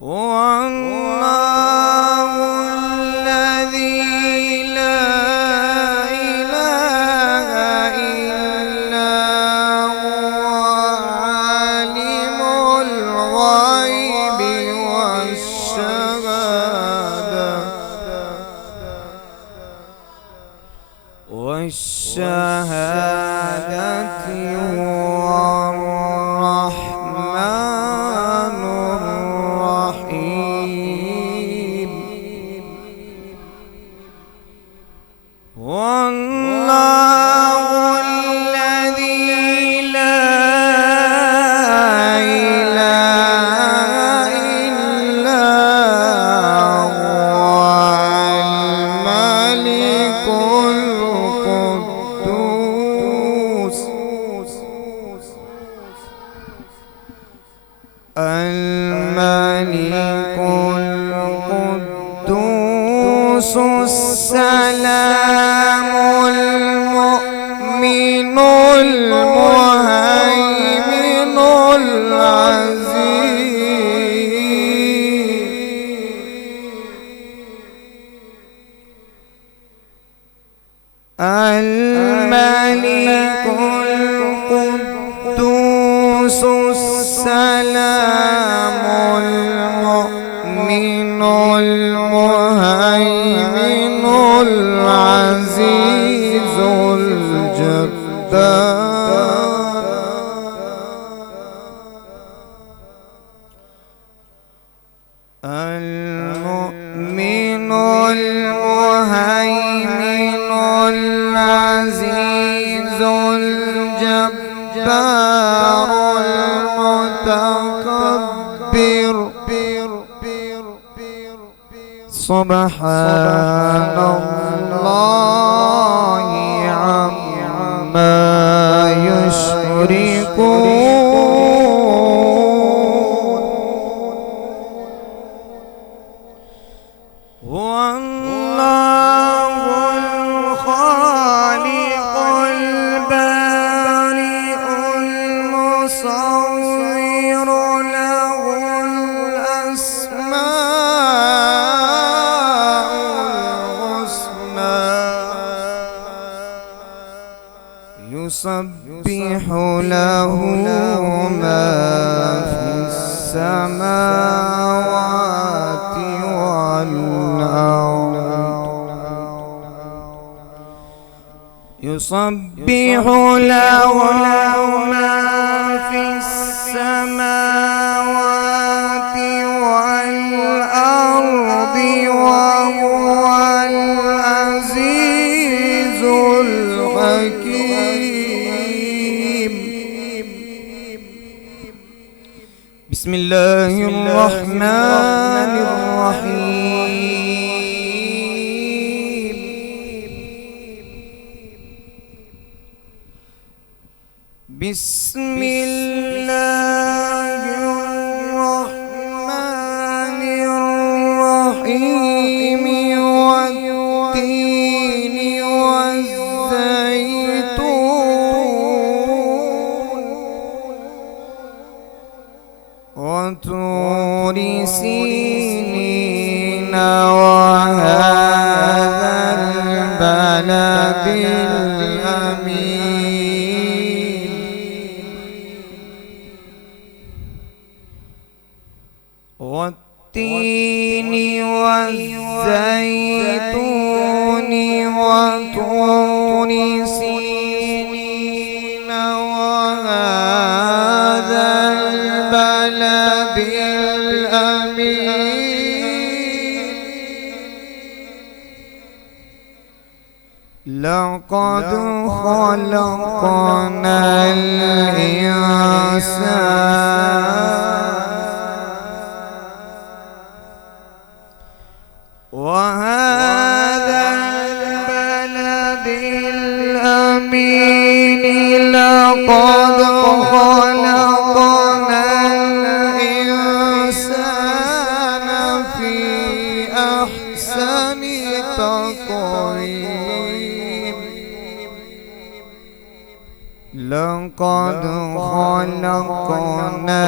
والله الذي لا إله إلا هو عالم الغيب والشهادة هو الرحمن الرحيم. والله الذي لا إله إلا هو الملك القدوس السلام المؤمن المهيمن الملك القدوس السلام المؤمن المهيمن العزيز المؤمن المهيمن العزيز الجبار المتكبر سبحان الله عما يشركون. والله الخالق البارئ المصور له الأسماء الحسنى يسبح له ما في السماوات يسبح له ما في السماوات والأرض وهو العزيز الحكيم. بسم الله الرحمن الرحيم. بسم الله الرحمن الرحيم. والتين والزيتون وطور سينين وهذا البلد الأمين. والتين والزيتون وطور سينين وهذا البلد الأمين. لقد خلقنا الإنسان وهذا البلد الأمين. لقد خلقنا الإنسان في أحسن تقويم. لقد خلقنا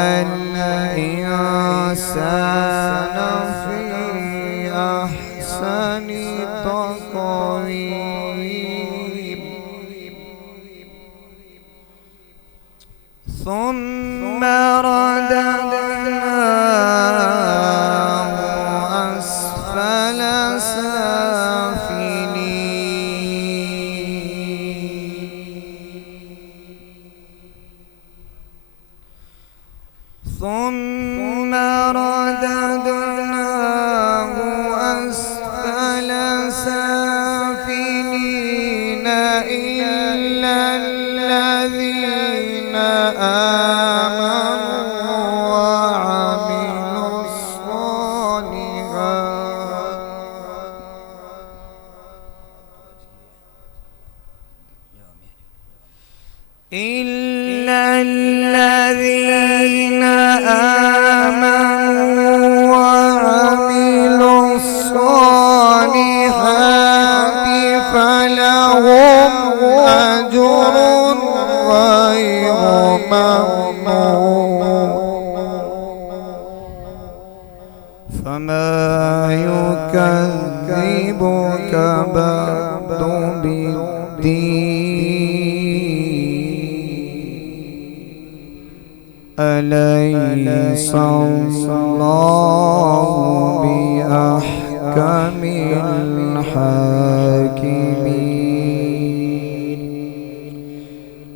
الإنسان أليس الله بأحكم الحاكمين.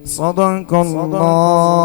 صدق الله